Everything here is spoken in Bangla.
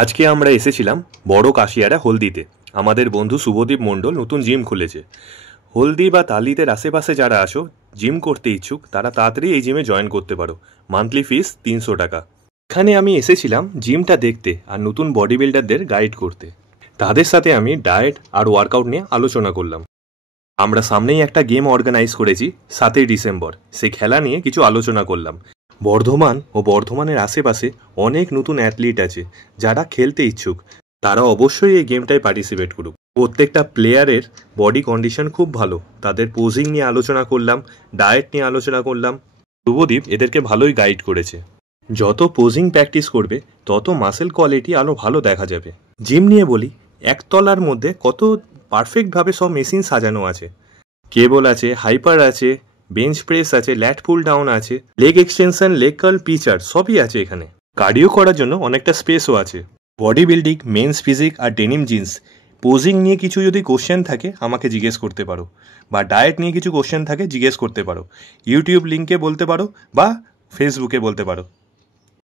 আজকে আমরা এসেছিলাম বড় কাশিয়ারা হলদিতে। আমাদের বন্ধু শুভদীপ মণ্ডল নতুন জিম খুলেছে। হলদি বা তালিতের আশেপাশে যারা আসো, জিম করতে ইচ্ছুক, তারা তাড়াতাড়ি এই জিমে জয়েন করতে পারো। মান্থলি ফিস 300 টাকা। এখানে আমি এসেছিলাম জিমটা দেখতে আর নতুন বডি বিল্ডারদের গাইড করতে। তাদের সাথে আমি ডায়েট আর ওয়ার্কআউট নিয়ে আলোচনা করলাম। আমরা সামনেই একটা গেম অর্গানাইজ করেছি 7ই ডিসেম্বর, সেই খেলা নিয়ে কিছু আলোচনা করলাম। বর্ধমান ও বর্ধমানের আশেপাশে অনেক নতুন অ্যাথলিট আছে যারা খেলতে ইচ্ছুক। তারা অবশ্যই এই গেমটায় পার্টিসিপেট করুক। প্রত্যেকটা প্লেয়ারের বডি কন্ডিশন খুব ভালো। তাদের পোজিং নিয়ে আলোচনা করলাম, ডায়েট নিয়ে আলোচনা করলাম। শুভদীপ এদেরকে ভালোই গাইড করেছে। যত পোজিং প্র্যাকটিস করবে তত মাসেল কোয়ালিটি আরও ভালো দেখা যাবে। জিম নিয়ে বলি, একতলার মধ্যে কত পারফেক্টভাবে সব মেশিন সাজানো আছে। কেবল আছে, হাইপার আছে, বেঞ্চ প্রেস আছে, ল্যাট পুল ডাউন আছে, লেগ এক্সটেনশন, লেগ কার্ল, পিচার সবই আছে এখানে। কার্ডিও করার জন্য অনেকটা স্পেসও আছে। বডি বিল্ডিং, মেন্স ফিজিক আর ডেনিম জিন্স, পোজিং নিয়ে কিছু যদি কোশ্চেন থাকে আমাকে জিজ্ঞেস করতে পারো, বা ডায়েট নিয়ে কিছু কোশ্চেন থাকে জিজ্ঞেস করতে পারো। ইউটিউব লিঙ্কে বলতে পারো বা ফেসবুকে বলতে পারো।